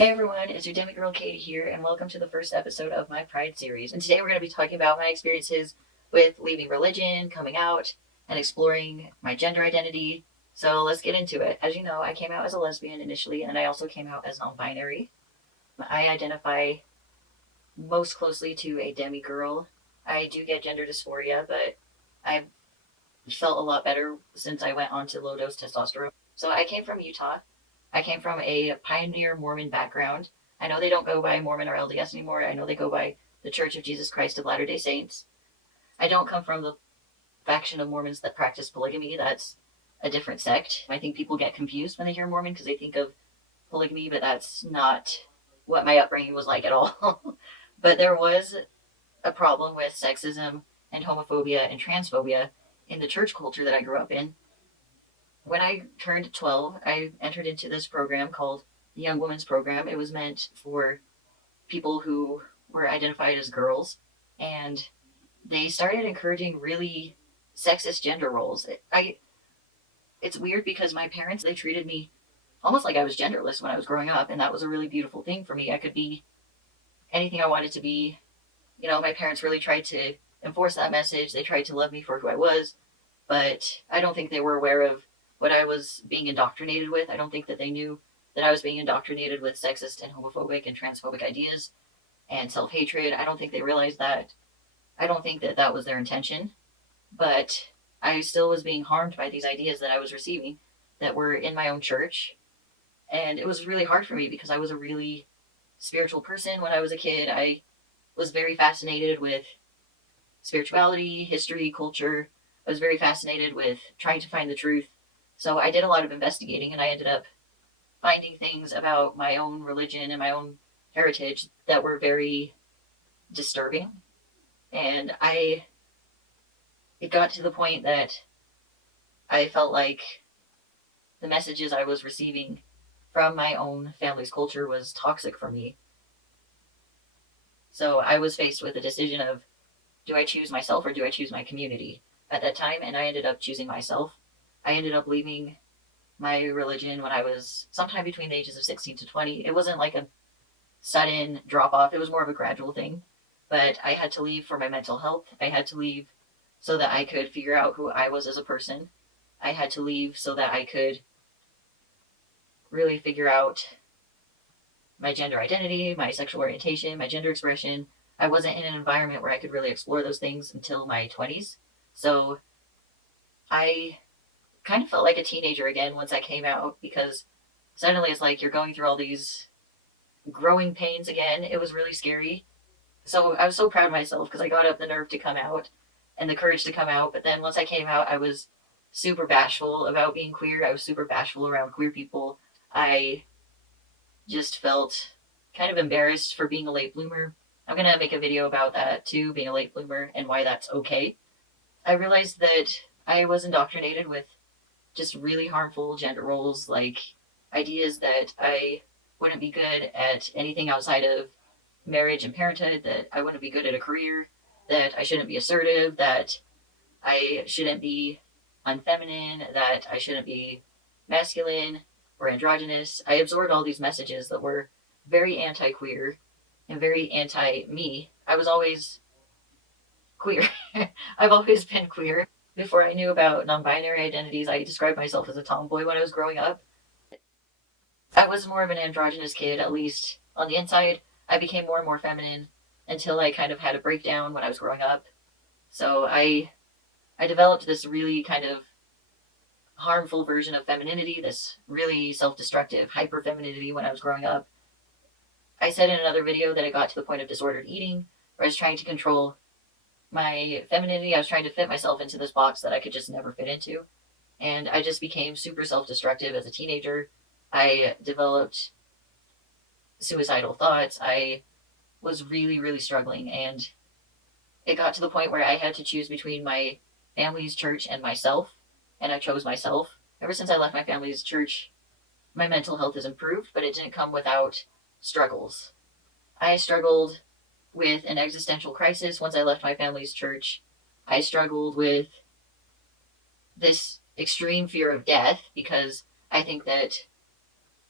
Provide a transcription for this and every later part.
Hey everyone, it's your Demigirl Katie here, and welcome to the first episode of my Pride series. And today we're going to be talking about my experiences with leaving religion, coming out, and exploring my gender identity. So let's get into it. As you know, I came out as a lesbian initially, and I also came out as non-binary. I identify most closely to a demigirl. I do get gender dysphoria, but I've felt a lot better since I went on to low-dose testosterone. So I came from Utah. I came from a pioneer Mormon background. I know they don't go by Mormon or LDS anymore. I know they go by the Church of Jesus Christ of Latter-day Saints. I don't come from the faction of Mormons that practice polygamy. That's a different sect. I think people get confused when they hear Mormon because they think of polygamy, but that's not what my upbringing was like at all. But there was a problem with sexism and homophobia and transphobia in the church culture that I grew up in. When I turned 12, I entered into this program called the Young Women's Program. It was meant for people who were identified as girls, and they started encouraging really sexist gender roles. It's weird because my parents, they treated me almost like I was genderless when I was growing up, and that was a really beautiful thing for me. I could be anything I wanted to be. My parents really tried to enforce that message. They tried to love me for who I was, but I don't think they were aware of what I was being indoctrinated with. I don't think that they knew that I was being indoctrinated with sexist and homophobic and transphobic ideas and self-hatred. I don't think they realized that. I don't think that that was their intention, but I still was being harmed by these ideas that I was receiving that were in my own church. And it was really hard for me because I was a really spiritual person when I was a kid. I was very fascinated with spirituality, history, culture. I was very fascinated with trying to find the truth. So I did a lot of investigating, and I ended up finding things about my own religion and my own heritage that were very disturbing. And it got to the point that I felt like the messages I was receiving from my own family's culture was toxic for me. So I was faced with a decision of, do I choose myself or do I choose my community at that time? And I ended up choosing myself. I ended up leaving my religion when I was sometime between the ages of 16 to 20. It wasn't like a sudden drop off, it was more of a gradual thing. But I had to leave for my mental health. I had to leave so that I could figure out who I was as a person. I had to leave so that I could really figure out my gender identity, my sexual orientation, my gender expression. I wasn't in an environment where I could really explore those things until my 20s. So I kind of felt like a teenager again once I came out, because suddenly it's like you're going through all these growing pains again. It was really scary. So I was so proud of myself because I got up the nerve to come out and the courage to come out. But then once I came out, I was super bashful about being queer. I was super bashful around queer people. I just felt kind of embarrassed for being a late bloomer. I'm going to make a video about that too, being a late bloomer and why that's okay. I realized that I was indoctrinated with just really harmful gender roles, like ideas that I wouldn't be good at anything outside of marriage and parenthood, that I wouldn't be good at a career, that I shouldn't be assertive, that I shouldn't be unfeminine, that I shouldn't be masculine or androgynous. I absorbed all these messages that were very anti-queer and very anti-me. I was always queer. I've always been queer. Before I knew about non-binary identities, I described myself as a tomboy when I was growing up. I was more of an androgynous kid, at least on the inside. I became more and more feminine until I kind of had a breakdown when I was growing up. So I developed this really kind of harmful version of femininity, this really self-destructive hyper-femininity when I was growing up. I said in another video that I got to the point of disordered eating, where I was trying to control my femininity. I was trying to fit myself into this box that I could just never fit into. And I just became super self-destructive as a teenager. I developed suicidal thoughts. I was really, really struggling. And it got to the point where I had to choose between my family's church and myself. And I chose myself. Ever since I left my family's church, my mental health has improved, but it didn't come without struggles. I struggled with an existential crisis once I left my family's church. I struggled with this extreme fear of death because I think that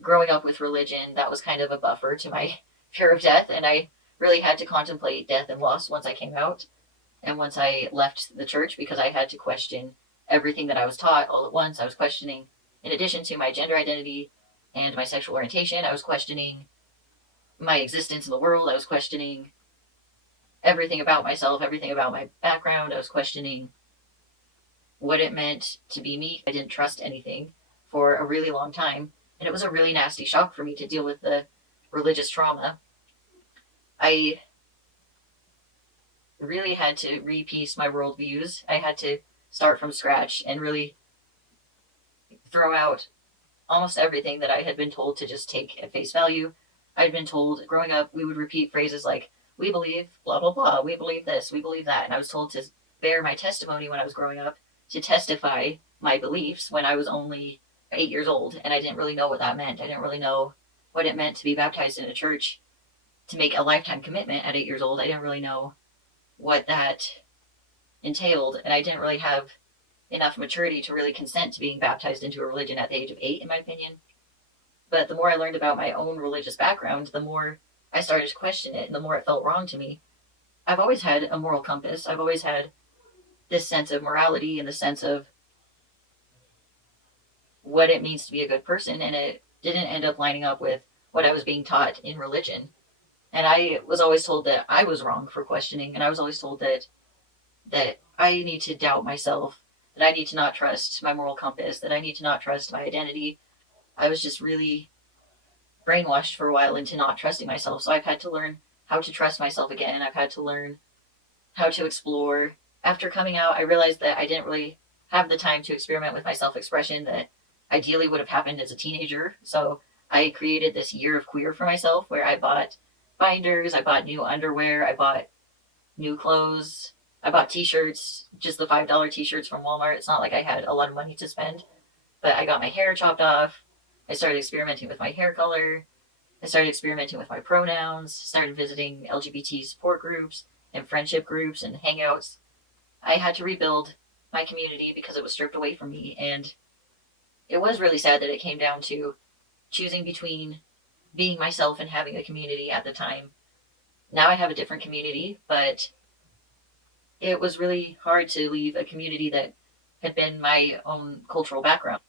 growing up with religion, that was kind of a buffer to my fear of death. And I really had to contemplate death and loss once I came out and once I left the church, because I had to question everything that I was taught all at once. I was questioning, in addition to my gender identity and my sexual orientation, I was questioning my existence in the world. I was questioning everything about myself, everything about my background. I was questioning what it meant to be me. I didn't trust anything for a really long time. And it was a really nasty shock for me to deal with the religious trauma. I really had to repiece my worldviews. I had to start from scratch and really throw out almost everything that I had been told to just take at face value. I'd been told growing up, we would repeat phrases like, we believe blah, blah, blah, we believe this, we believe that. And I was told to bear my testimony when I was growing up, to testify my beliefs when I was only 8 years old. And I didn't really know what that meant. I didn't really know what it meant to be baptized in a church, to make a lifetime commitment at 8 years old. I didn't really know what that entailed. And I didn't really have enough maturity to really consent to being baptized into a religion at the age of 8, in my opinion. But the more I learned about my own religious background, the more I started to question it, and the more it felt wrong to me. I've always had a moral compass. I've always had this sense of morality and the sense of what it means to be a good person, and it didn't end up lining up with what I was being taught in religion. And I was always told that I was wrong for questioning, and I was always told that I need to doubt myself, that I need to not trust my moral compass, that I need to not trust my identity. I was just really brainwashed for a while into not trusting myself. So I've had to learn how to trust myself again. I've had to learn how to explore. After coming out, I realized that I didn't really have the time to experiment with my self-expression that ideally would have happened as a teenager. So I created this year of queer for myself, where I bought binders, I bought new underwear, I bought new clothes, I bought t-shirts, just the $5 t-shirts from Walmart. It's not like I had a lot of money to spend, but I got my hair chopped off. I started experimenting with my hair color. I started experimenting with my pronouns, started visiting LGBT support groups and friendship groups and hangouts. I had to rebuild my community because it was stripped away from me. And it was really sad that it came down to choosing between being myself and having a community at the time. Now I have a different community, but it was really hard to leave a community that had been my own cultural background.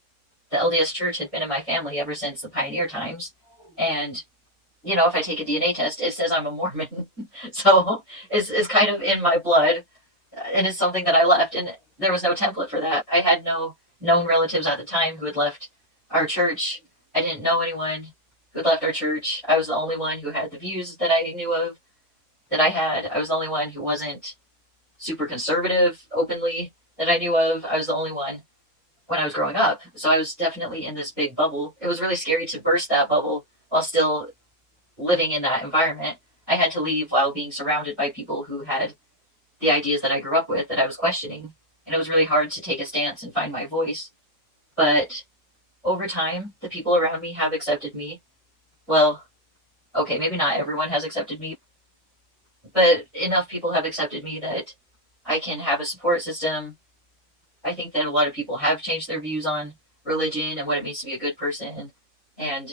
The LDS Church had been in my family ever since the pioneer times. And, if I take a DNA test, it says I'm a Mormon. So it's kind of in my blood. And it's something that I left. And there was no template for that. I had no known relatives at the time who had left our church. I didn't know anyone who had left our church. I was the only one who had the views that I knew of, that I had. I was the only one who wasn't super conservative openly that I knew of. I was the only one when I was growing up. So I was definitely in this big bubble. It was really scary to burst that bubble while still living in that environment. I had to leave while being surrounded by people who had the ideas that I grew up with that I was questioning. And it was really hard to take a stance and find my voice. But over time, the people around me have accepted me. Well, okay, maybe not everyone has accepted me, but enough people have accepted me that I can have a support system. I think that a lot of people have changed their views on religion and what it means to be a good person. And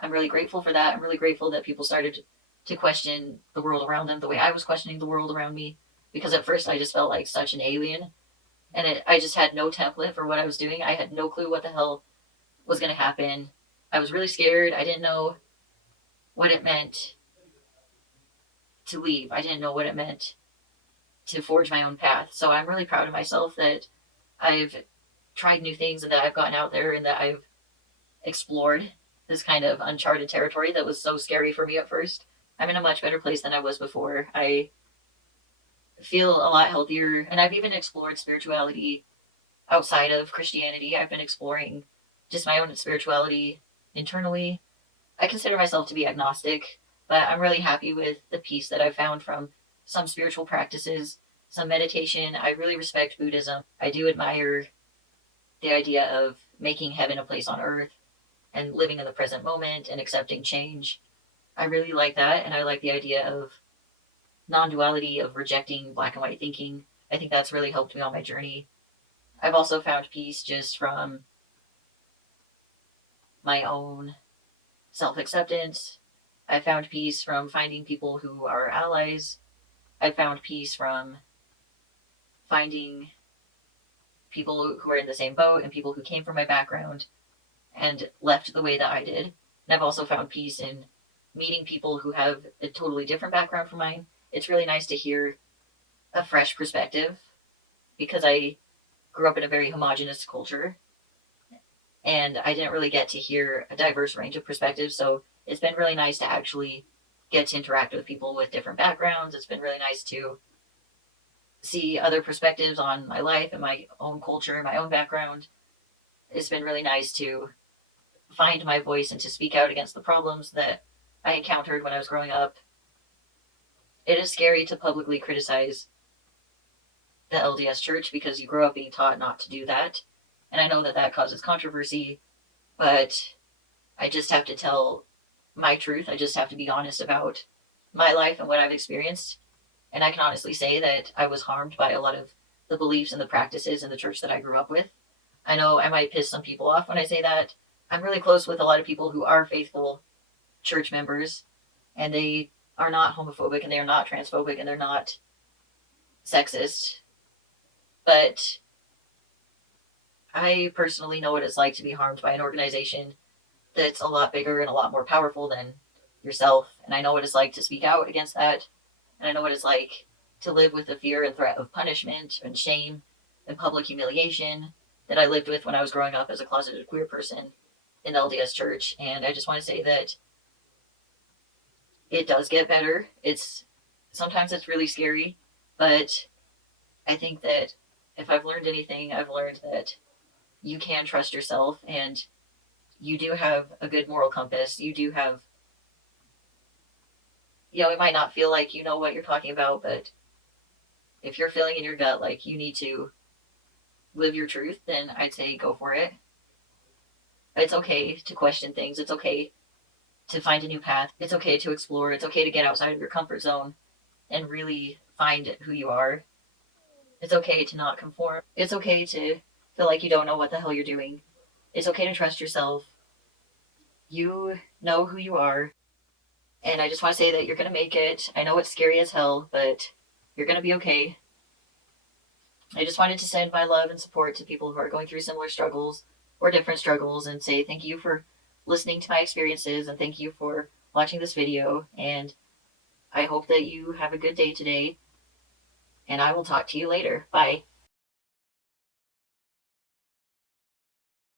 I'm really grateful for that. I'm really grateful that people started to question the world around them the way I was questioning the world around me. Because at first I just felt like such an alien. And I just had no template for what I was doing. I had no clue what the hell was going to happen. I was really scared. I didn't know what it meant to leave. I didn't know what it meant to forge my own path. So I'm really proud of myself that I've tried new things and that I've gotten out there and that I've explored this kind of uncharted territory that was so scary for me at first. I'm in a much better place than I was before. I feel a lot healthier, and I've even explored spirituality outside of Christianity. I've been exploring just my own spirituality internally. I consider myself to be agnostic, but I'm really happy with the peace that I've found from some spiritual practices, some meditation. I really respect Buddhism. I do admire the idea of making heaven a place on earth and living in the present moment and accepting change. I really like that, and I like the idea of non-duality, of rejecting black and white thinking. I think that's really helped me on my journey. I've also found peace just from my own self-acceptance. I found peace from finding people who are allies. I found peace from finding people who are in the same boat and people who came from my background and left the way that I did. And I've also found peace in meeting people who have a totally different background from mine. It's really nice to hear a fresh perspective because I grew up in a very homogenous culture and I didn't really get to hear a diverse range of perspectives. So it's been really nice to actually get to interact with people with different backgrounds. It's been really nice to see other perspectives on my life and my own culture and my own background. It's been really nice to find my voice and to speak out against the problems that I encountered when I was growing up. It is scary to publicly criticize the LDS Church because you grow up being taught not to do that. And I know that that causes controversy, but I just have to tell my truth. I just have to be honest about my life and what I've experienced. And I can honestly say that I was harmed by a lot of the beliefs and the practices in the church that I grew up with. I know I might piss some people off when I say that. I'm really close with a lot of people who are faithful church members, and they are not homophobic, and they are not transphobic, and they're not sexist. But I personally know what it's like to be harmed by an organization that's a lot bigger and a lot more powerful than yourself. And I know what it's like to speak out against that. And I know what it's like to live with the fear and threat of punishment and shame and public humiliation that I lived with when I was growing up as a closeted queer person in the LDS Church. And I just want to say that it does get better. Sometimes it's really scary, but I think that if I've learned anything, I've learned that you can trust yourself and you do have a good moral compass. You do have, it might not feel like you know what you're talking about, but if you're feeling in your gut like you need to live your truth, then I'd say go for it. It's okay to question things. It's okay to find a new path. It's okay to explore. It's okay to get outside of your comfort zone and really find who you are. It's okay to not conform. It's okay to feel like you don't know what the hell you're doing. It's okay to trust yourself. You know who you are. And I just want to say that you're going to make it. I know it's scary as hell, but you're going to be okay. I just wanted to send my love and support to people who are going through similar struggles or different struggles and say thank you for listening to my experiences and thank you for watching this video. And I hope that you have a good day today. And I will talk to you later. Bye.